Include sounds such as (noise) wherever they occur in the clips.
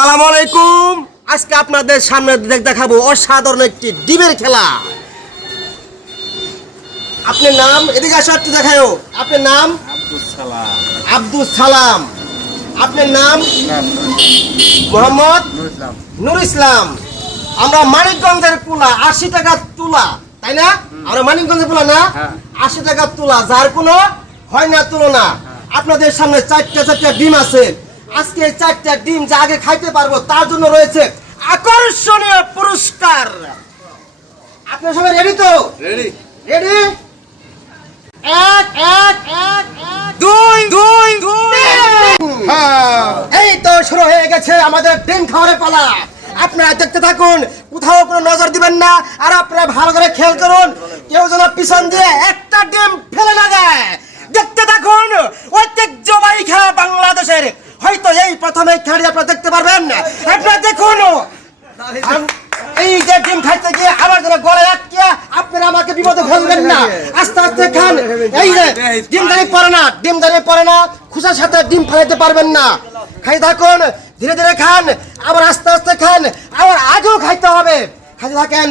আসসালামু আলাইকুম। আজকে আপনাদের সামনে দেখাবো অসাধারণ একটি ডিমের খেলা। আপনার নাম? এদিকে আসো একটু দেখাও আপনার নাম? আব্দুল সালাম। আব্দুল সালাম। আপনার নাম? মোহাম্মদ নুর ইসলাম। আমরা মানিকগঞ্জের তুলা আশি টাকা তুলা তাই না? আমরা মানিকগঞ্জের তুলা না? হ্যাঁ। আশি টাকা তুলা যার কোনো হয় না তুলনা। আপনাদের সামনে চারটা চারটা ডিম আছে। আজকে এই চারটা ডিম যা আগে খাইতে পারব তার জন্য রয়েছে আকর্ষণীয় পুরস্কার। আপনার সবাই রেডি তো? রেডি রেডি এক এক এক এক দুই দুই তিন। এই তো শুরু হয়ে গেছে আমাদের ডিম খাওয়ার পালা। আপনারা দেখতে থাকুন কোথাও কোনো নজর দিবেন না আর আপনারা ভালো করে খেয়াল করুন কেউ যেন পিছন দিয়ে একটা ডিম ফেলে না দেয়। দেখতে থাকুন ঐতিহ্যবাহী খেলা বাংলাদেশের হয়তো এই প্রথমে খেলাটি আপনারা দেখতে পারবেন। আপনারা দেখুন। এই যে ডিম খাইতে গিয়ে আবার যেন গলায় আটকে আপনারা আমাকে বিপদে ফেলবেন না। আস্তে আস্তে খান। এই যে ডিম দাঁড়িয়ে পড়ে না ডিম দাঁড়িয়ে পড়ে না। খুশার সাথে ডিম ফেলাইতে পারবেন না। খাই থাকুন ধীরে ধীরে খান। আবার আস্তে আস্তে খান। আবার আগেও খাইতে হবে। খাইতে থাকেন।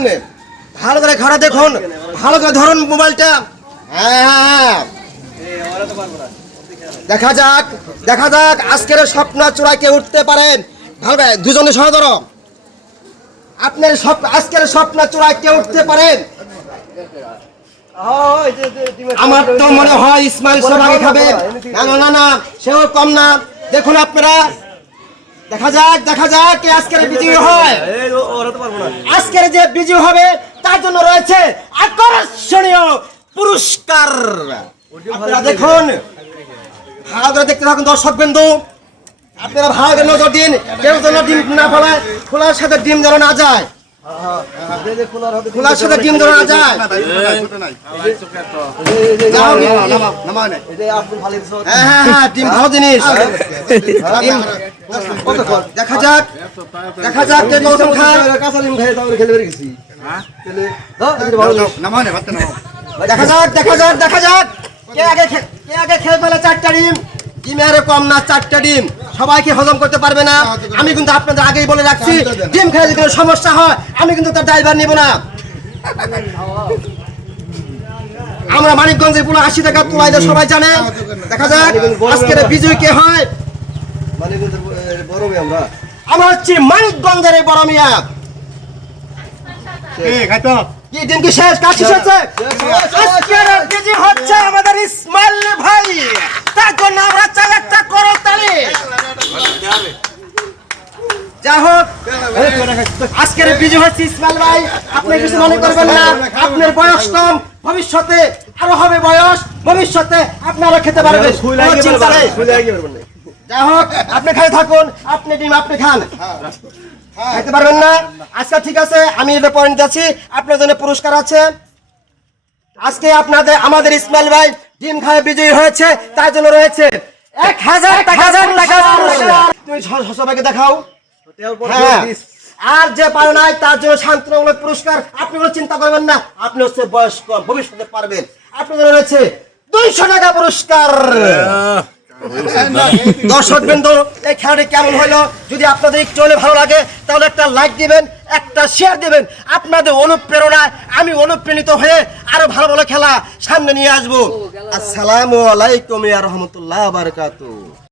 ভালো করে ঘরে দেখুন। ভালো করে ধরুন মোবাইলটা। হ্যাঁ হ্যাঁ। দেখা যাক দেখা যাক, আজকের স্বপ্ন চূড়ায় উঠতে পারেন ভালো দুজনে সহ ধরো। আপনার আজকের স্বপ্ন চূড়ায় কে উঠতে পারেন আমার তো মনে হয় ইসমাইল সব খাবে। না না না সেও কম না। দেখুন আপনারা। দেখা যাক দেখা যাক আজকের বিজয়ী হয়। আজকের যে বিজয়ী হবে, তার জন্য রয়েছে আকর্ষণীয় পুরস্কার। আপনারা দেখুন। করে দেখতে থাকুন দর্শক বিন্দু। আপনারা করে নজর দিন কেউ যেন ডিম না ফেলায় খোলার সাথে ডিম যেন না যায়। খোলার সাথে ডিম যেন না যায়। হ্যাঁ হ্যাঁ হ্যাঁ ডিম ভালো জিনিস। দেখা যাক। দেখা যাক কে খায় দেখা যাক দেখা যাক দেখা যাক। কে আগে খে- কে আগে খেয়ে ফেলে চারটা ডিম? ডিমের কম না চারটা ডিম। সবাইকে হজম করতে পারবে না। আমি কিন্তু আপনাদের আগেই বলে রাখছি ডিম খেলে যদি কোনো সমস্যা হয় আমি কিন্তু তার ড্রাইভার নিব না। আমরা মানিকগঞ্জের পুরো আশি টাকা তোলাই দেয় সবাই জানে। দেখা যাক আজকের বিজয় কে হয়? আমরা। হচ্ছি মানিকগঞ্জের এই বড় মিয়া। কি শেষ? কাজ হচ্ছে আমাদের ইসমাইল ভাই। তার জন্য আমরা চাই একটা করো যা হোক, আজকের বিজয় হচ্ছে ইসমাইল ভাই। আপনি কিছু মনে করবেন না? আপনার বয়স কম, ভবিষ্যতে আরও হবে বয়স। ভবিষ্যতে আপনারা খেতে পারবেন। চিন্তা যা হোক আপনি খাই থাকুন আপনি ডিম আপনি খান। খাইতে পারবেন না। আচ্ছা ঠিক আছে আমি এটা পয়েন্ট যাচ্ছি। আপনার জন্য পুরস্কার আছে। আজকে আপনাদের আমাদের ইসমাইল ভাই ডিম খায় বিজয়ী হয়েছে তার জন্য রয়েছে এক হাজার টাকা টাকা পুরস্কার। তুমি সবাইকে দেখাও। হ্যাঁ। আর যে পারে নাই তার জন্য শান্তনামূলক পুরস্কার। আপনি কোনো চিন্তা করবেন না আপনি হচ্ছে বয়স্ক ভবিষ্যতে পারবেন। আপনার জন্য রয়েছে দুইশো টাকা পুরস্কার। (laughs) দর্শক বিন্দু এই খেলাটি কেমন হলো? যদি আপনাদের একটু হলে ভালো লাগে তাহলে একটা লাইক দিবেন একটা শেয়ার দিবেন। আপনাদের অনুপ্রেরণায় আমি অনুপ্রাণিত হয়ে আরও ভালো ভালো খেলা সামনে নিয়ে আসব। আসসালামু আলাইকুম রহমতুল্লাহ বারকাতু